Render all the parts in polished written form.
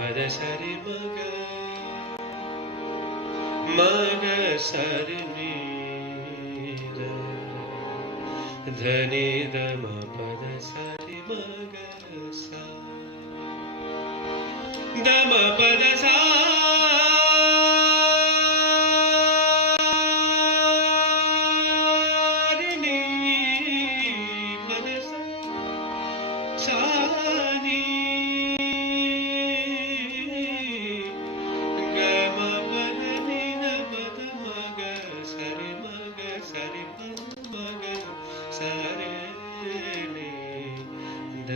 पद सरि मग सरि नि धनि ध म पद सरि मग सा ध म पद सा रि नि पद सा नि ग म पद नि ध पद मग सरि पद मग सरे नि ध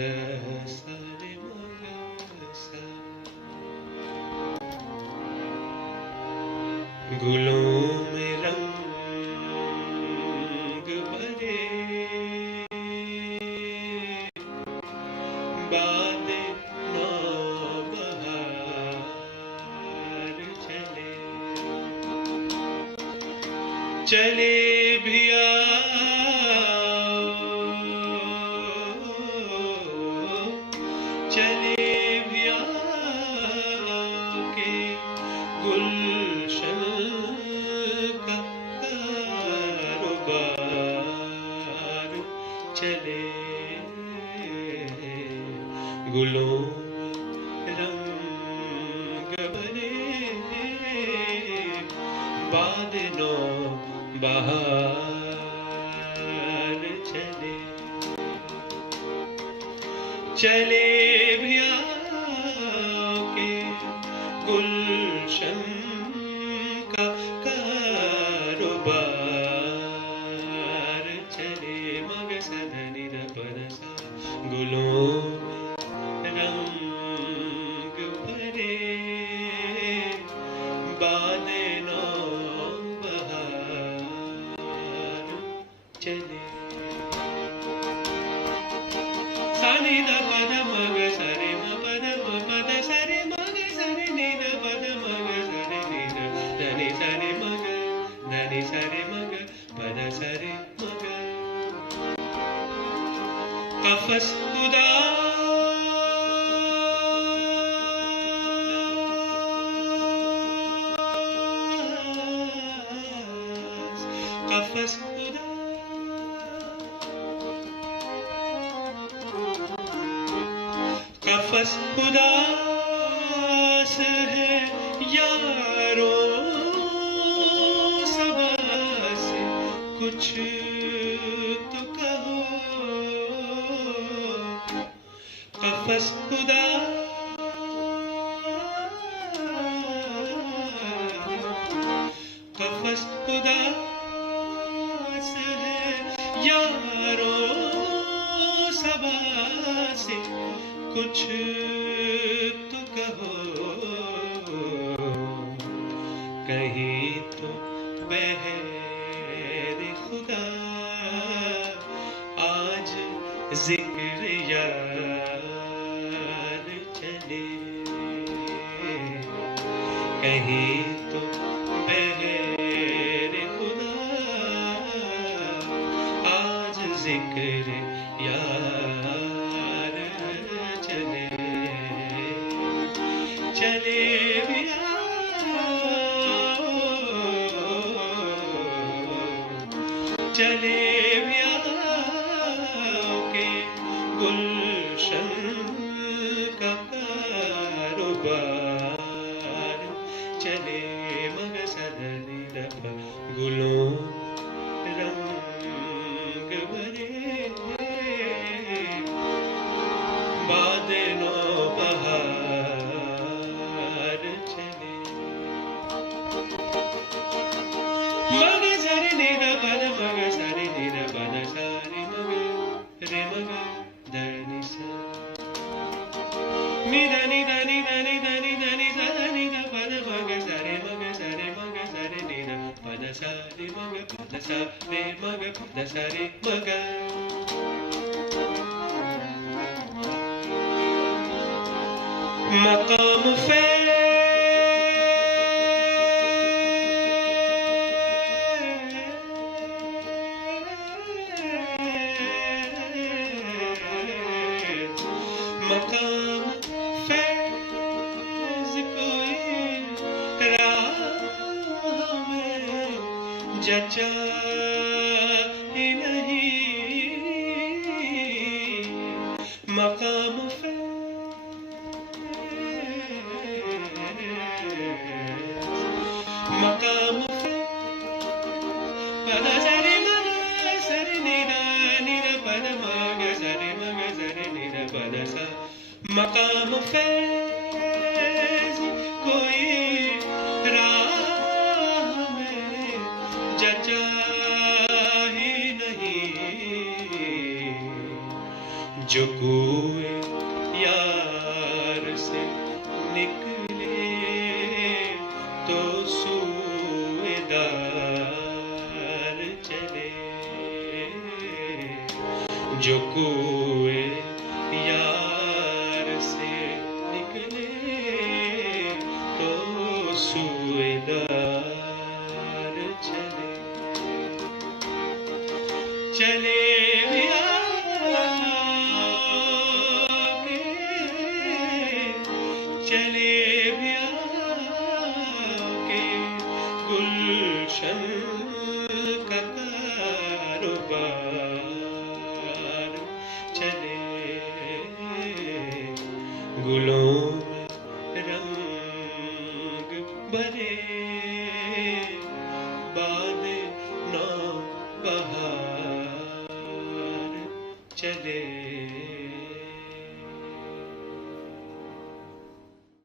सरि मग सा गुलों में रंग भरे बादे नौबहार चले भी आओ चले भी आओ के गुलशन का कारोबार चले गुलों रंग भरे बाद नो बहार चले भी आओ के गुलशन का कारोबार चले मग सधनि ध पद सा गुलों रंग भरे बाद नो बहार चले सानि ध पद मग सरि म पद सरि मग सरि नि ध पद मग सरि नि ध धनि सरि मग पद सरि मग कफस उदास कफस कफस उदास है यारों सबा से कुछ तो कहो कफस उदास है यारों सबा से कुछ तो कहो कहीं तो बहरे खुदा आज जिक्र यार चले कहीं तो बहरे खुदा आज जिक्र यार चले भी आओ चले भी आओ के गुलशन का कारोबार चले मग सधनि ध प गुलों रंग भरे बाद नो बहार चले मग सरि नि ध पद मग सरि नि ध पद सरि मग रे मग धनि सा नि धनि धनि धनि धनि धनि धनि ध पद मग सरि नि ध पद सरि मग पद सरि मग पद सरि मग मकाम फैल मकाम फैल जचा ही नहीं मकाम मकाम पद सरि मग सरि निदा निदा पद मग सरि निदा पद सा मकाम फैज़ कोई राह में जचा ही नहीं जो कुए यार से निकले तो सूएदार चले जो कुए यार से निकले तो सूएदार चले चले भी आके चले भी आके गुलशन का कारोबार चले गुलों में रंग भरे